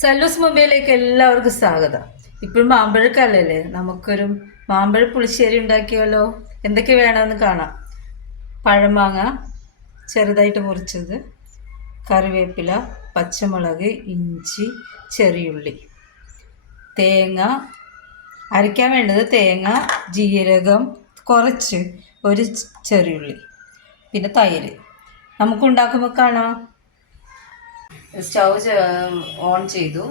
സല്ലൂസ് മൊബൈലിലേക്ക് എല്ലാവർക്കും സ്വാഗതം. ഇപ്പോഴും മാമ്പഴക്കാലല്ലേ, നമുക്കൊരു മാമ്പഴ പുളിശ്ശേരി ഉണ്ടാക്കിയാലോ? എന്തൊക്കെ വേണമെന്ന് കാണാം. പഴമാങ്ങ ചെറുതായിട്ട് മുറിച്ചത്, കറിവേപ്പില, പച്ചമുളക്, ഇഞ്ചി, ചെറിയുള്ളി, തേങ്ങ അരയ്ക്കാൻ വേണ്ടത് തേങ്ങ, ജീരകം കുറച്ച്, ഒരു ചെറിയുള്ളി, പിന്നെ തൈര്. നമുക്കുണ്ടാക്കുമ്പോൾ കാണാം. സ്റ്റൗ ഓൺ ചെയ്തു,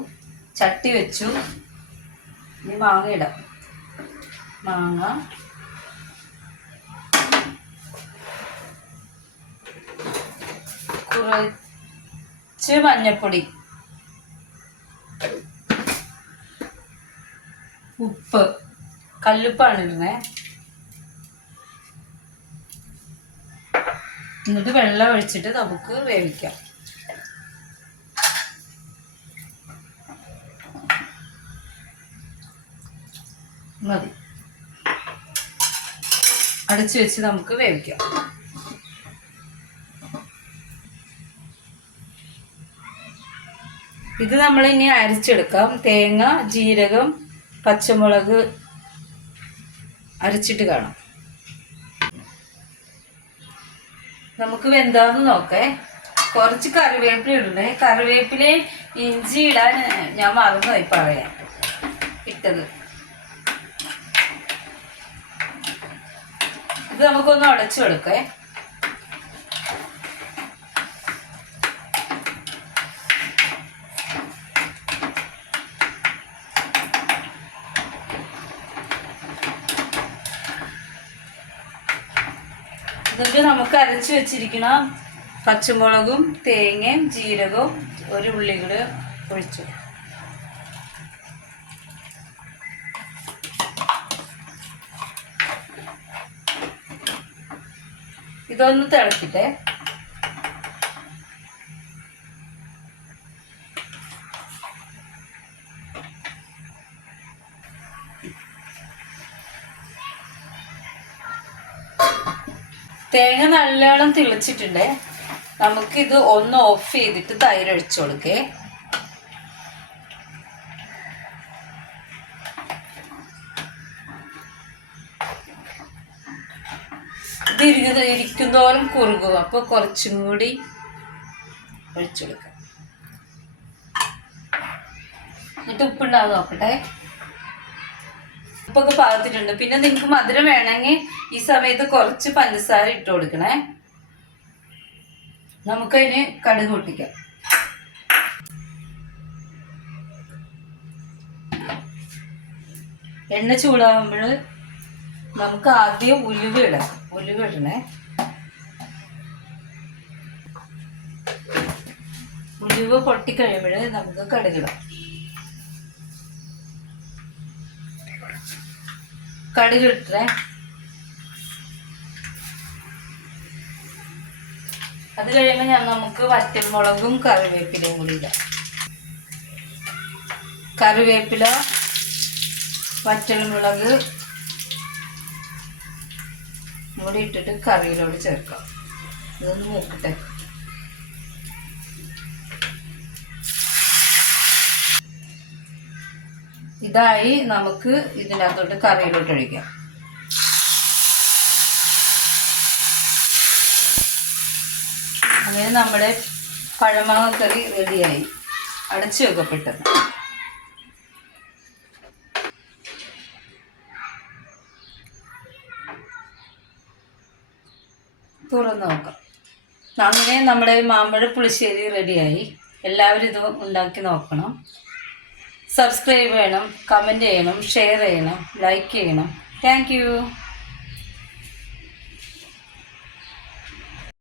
ചട്ടി വെച്ചു. ഇനി മാങ്ങ ഇടാം. മാങ്ങ, കുറച്ച് മഞ്ഞൾപ്പൊടി, ഉപ്പ്, കല്ലുപ്പാണ് ഇടുന്നേ. എന്നിട്ട് വെള്ളം ഒഴിച്ചിട്ട് നമുക്ക് വേവിക്കാം. മതി, അടച്ചു വെച്ച് നമുക്ക് വേവിക്കാം. ഇത് നമ്മൾ ഇനി അരച്ചെടുക്കാം. തേങ്ങ, ജീരകം, പച്ചമുളക് അരച്ചിട്ട് കാണാം. നമുക്ക് വെന്താന്ന് നോക്കേ. കുറച്ച് കറിവേപ്പില ഇടണേ. കറിവേപ്പിലയും ഇഞ്ചി ഇടാൻ ഞാൻ മറന്നുപോയി പറയാൻ, ഇട്ടത്. ഇത് നമുക്കൊന്ന് ഉടച്ചു കൊടുക്കേ. എന്നിട്ട് നമുക്ക് അരച്ച് വെച്ചിരിക്കുന്ന പച്ചമുളകും തേങ്ങയും ജീരകവും ഒരു ഉള്ളി കൂടെ ഒഴിച്ചു. ഇതൊന്ന് തിളക്കിട്ടെ. തേങ്ങ നല്ലോണം തിളച്ചിട്ടുണ്ട്. നമുക്കിത് ഒന്ന് ഓഫ് ചെയ്തിട്ട് തൈര് ഒഴിച്ചു കൊടുക്കേ. ഇത് ഇരിക്കുന്നതോളം കുറുകും. അപ്പോൾ കുറച്ചും കൂടി ഒഴിച്ചു കൊടുക്കാം. എന്നിട്ട് ഉപ്പുണ്ടാവും നോക്കട്ടെ. ഉപ്പൊക്കെ പാകത്തിട്ടുണ്ട്. പിന്നെ നിങ്ങൾക്ക് മധുരം വേണമെങ്കിൽ ഈ സമയത്ത് കുറച്ച് പഞ്ചസാര ഇട്ട് കൊടുക്കണേ. നമുക്കതിന് കടുക് പൊട്ടിക്കാം. എണ്ണ ചൂടാകുമ്പോൾ നമുക്ക് ആദ്യം ഉലുവ ഇടാം. ഉലുവ ഇടണേ. ഉലുവ പൊട്ടിക്കഴിയുമ്പോൾ നമുക്ക് കടുകിടാം. കടുക് ഇട്ടേ. അത് കഴിയുമ്പോൾ നമുക്ക് വറ്റൽമുളകും കറിവേപ്പിലയും കൂടി ഇടാം. കറിവേപ്പില, വറ്റൽമുളക് കൂടി ഇട്ടിട്ട് കറിയിലോട് ചേർക്കാം. ഇതൊന്ന് മൂക്കട്ടെ. ഇതായി. നമുക്ക് ഇതിനകത്തോട്ട് കറിയിലോട്ട് ഒഴിക്കാം. അങ്ങനെ നമ്മുടെ പഴമാങ്ങ കറി റെഡിയായി. അടച്ചു വെക്കപ്പെട്ടത്. തുറന്ന് നോക്കാം. അങ്ങനെ നമ്മുടെ മാമ്പഴ പുളിശ്ശേരി റെഡിയായി. എല്ലാവരും ഇത് ഉണ്ടാക്കി നോക്കണം. സബ്സ്ക്രൈബ് ചെയ്യണം, കമൻറ്റ് ചെയ്യണം, ഷെയർ ചെയ്യണം, ലൈക്ക് ചെയ്യണം. Thank you.